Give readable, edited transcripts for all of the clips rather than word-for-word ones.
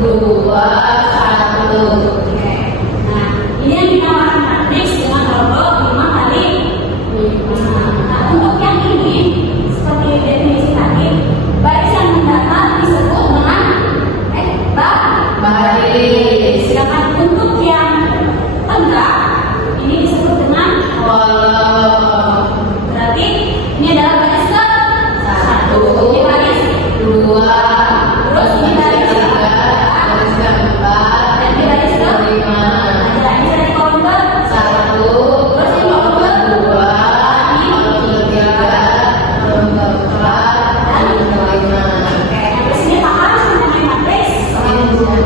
dua, satu. Oke. Nah, ini yang dinamakan matriks dengan robot 5 kali 5. Nah, untuk yang ini seperti definisi tadi, baris yang mendatar disebut dengan baris. Sedangkan untuk yang tegak ini disebut dengan kolom. berarti ini adalah baris ke Satu, ini baris dua, terus ini baris tiga, baris keempat, dan ini baris ke lima. ada ini dari kolom ke Satu, kolom kedua, kolom ketiga, kolom keempat, kolom kelima. oke. Nah, terus ini paham mengenai matriks. Ini dulu.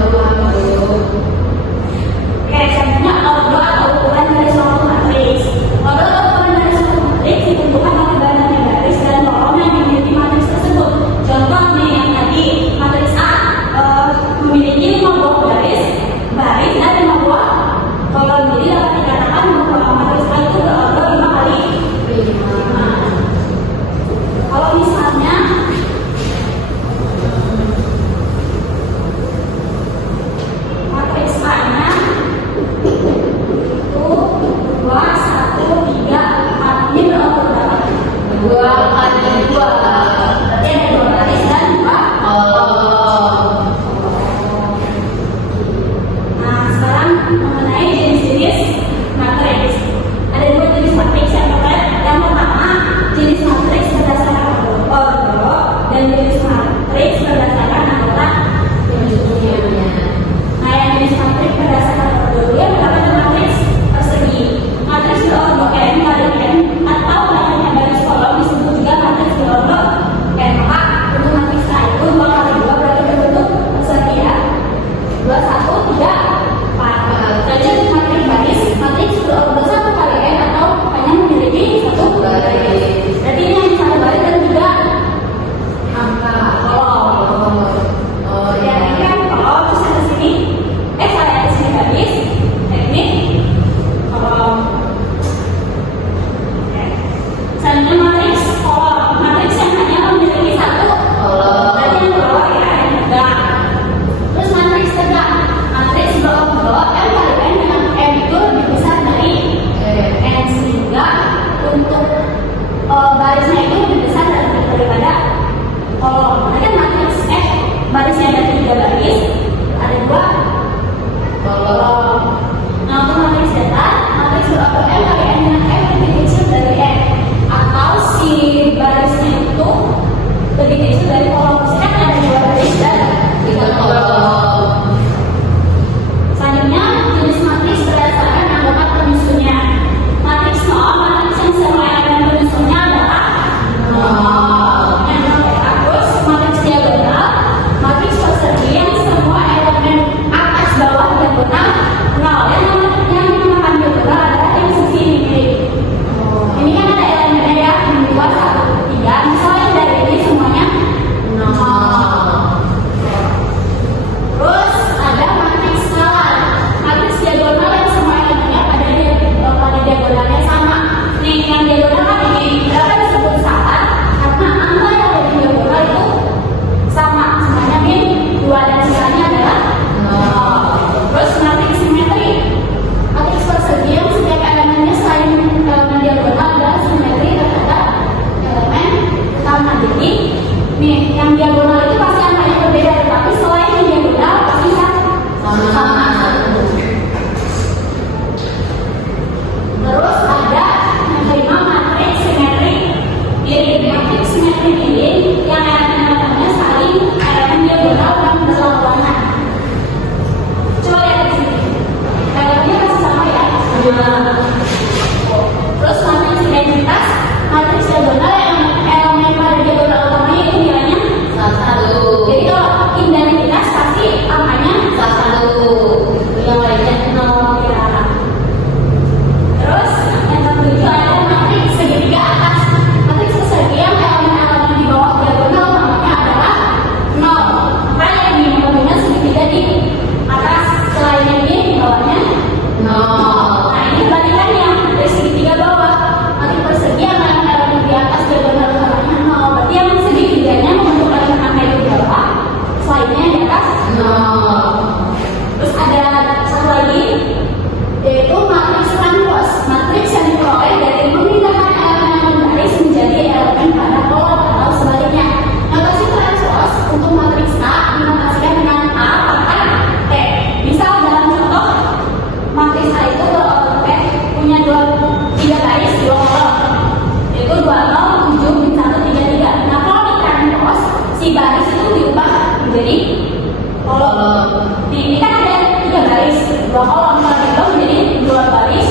baris 2 kolom, kalau diubah menjadi 2 baris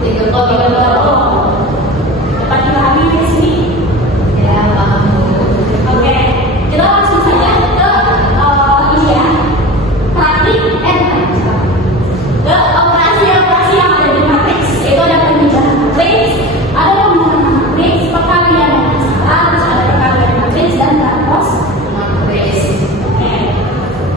3 3 kolom. kolom. Dapat dipahami di sini? Ya, paham Bu. Oke, kita langsung saja ke ini ya, praktik ke operasi yang ada di matriks, yaitu ada pemindahan matriks, ada penggunaan matriks, perkalian masalah, terus ada perkalian matriks dan transpos Matris. Oke.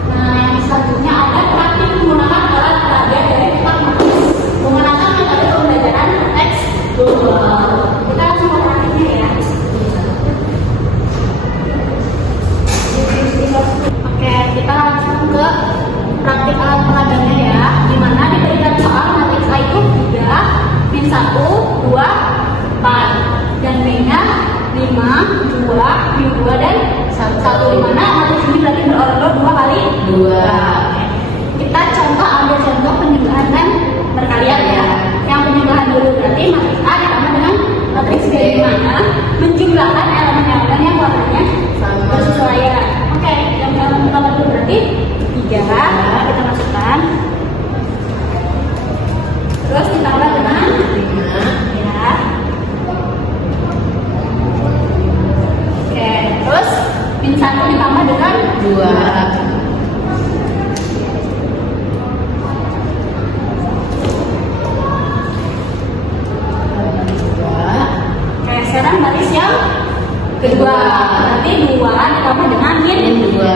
Nah, yang selanjutnya ada praktik menggunakan alat peraga dari empat matriks menggunakan metode pembelajaran tekstual. Kita langsung ke praktiknya ya. Oke, kita langsung ke praktik alat peraganya ya, di mana diberikan soal matriks A itu 3, min 1, 2, 4 dan B-nya 5, 2, min 2 dan 1, di mana matriks ini berarti berorder 2 kali 2. Kita ambil contoh penjumlahan dan perkalian ya. Yang penjumlahan dulu berarti matriks A ditambah dengan matriks B, di mana menjumlahkan elemen-elemen yang warnanya Sama. bersesuaian. Oke, yang pertama dulu berarti 3 kita masukkan, terus ditambah dengan 5. ya. Oke, terus min 1 ditambah dengan 2. Oke, sekarang baris yang kedua berarti 2 ditambah dengan min 2.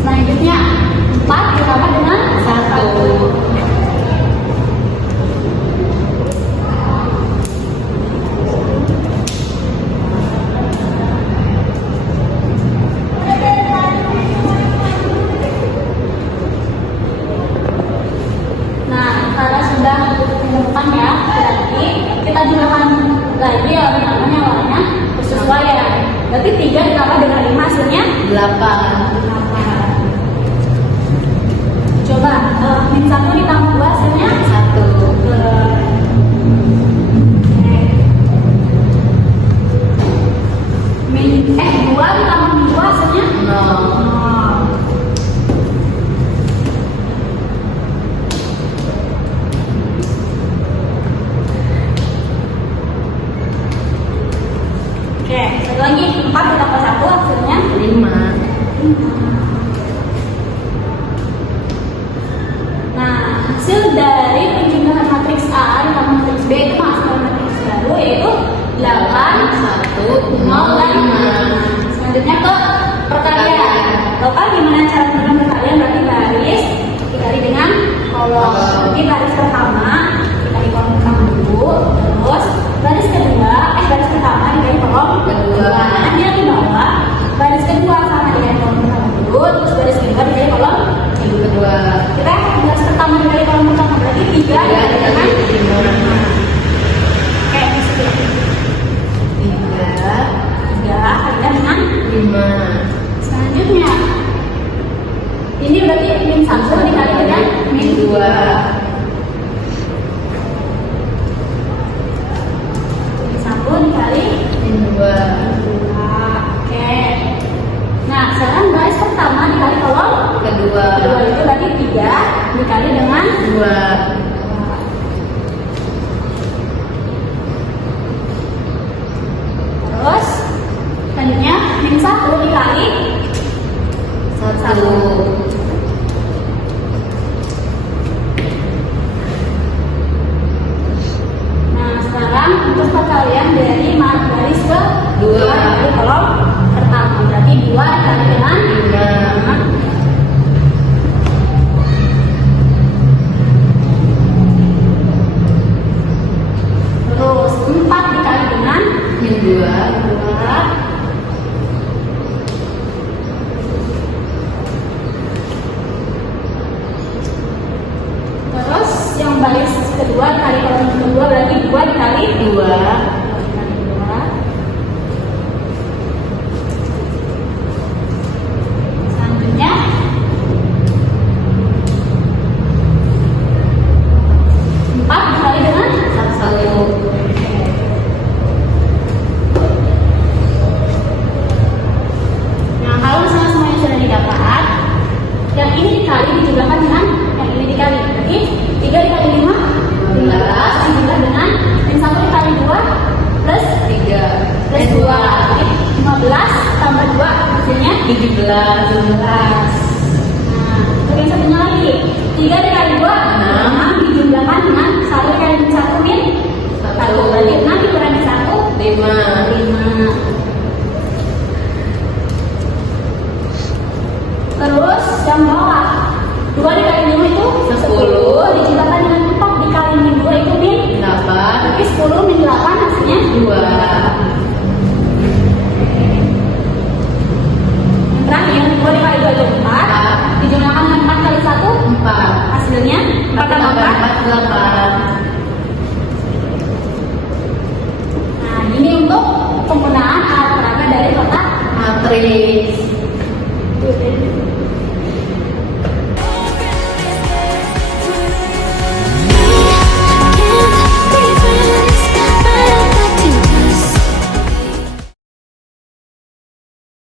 Selanjutnya 4 ditambah dengan 1. Nah, karena sudah menemukan ya, berarti kita jumlahkan lagi elemen-elemen yang warnanya bersesuaian. Berarti 3 ditambah dengan 5 hasilnya 8. Coba min 1 ditambah 2 hasilnya 1. min 2 ditambah min 2 hasilnya 0. Oke, satu lagi 4 ditambah 1 hasilnya 5. Nah, hasil dari penjumlahan matriks A ditambah matriks B itu menghasilkan matriks baru yaitu 8, 1, 0, dan 5. Selanjutnya ke perkalian. Tahu kan gimana cara menggunakan perkalian? Berarti baris dikali dengan kolom. Jadi baris pertama dikali kolom pertama dulu, terus baris pertama dikali kolom kedua. Nanti yang di bawah baris kedua sama dikali kolom pertama dulu, terus baris kedua dikali kolom kedua. kita baris pertama dikali kolom pertama berarti 3 dikali dengan 5. oke, disitu 3. 3 kali dengan 5. selanjutnya ini berarti min 1 dikali dengan min 2. 2. Min 1 dikali 2. 2. Oke. Nah, sekarang baris pertama dikali kolom Kedua. kedua itu berarti 3 dikali dengan 2. terus selanjutnya min 1 dikali 1. Nah, sekarang untuk perkalian dari baris ke Dua. dikali kolom pertama berarti 2 dikali dengan 5. terus 4 dikali dengan Min 2. 2. Terus yang baris kedua kali kolom kedua berarti 2 dikali 2. selanjutnya 4 dikali dengan 1. 17. Nah, untuk yang satunya lagi. 3 dikali 2, 6 dijumlahkan dengan 1 dikali 1 min 1. Berarti 6 dikurangi 1, 5. 5. Terus yang bawah 2 dikali 5 itu 10 dijumlahkan dengan 4 dikali min 2 itu min 8. tapi 10 min 8 hasilnya 2. Yang terakhir 2 dikali 2 itu 4 dijumlahkan dengan 4 kali 1 4. hasilnya 4 tambah 4. 8. Nah ini untuk penggunaan alat peraga dari kotak Matriks.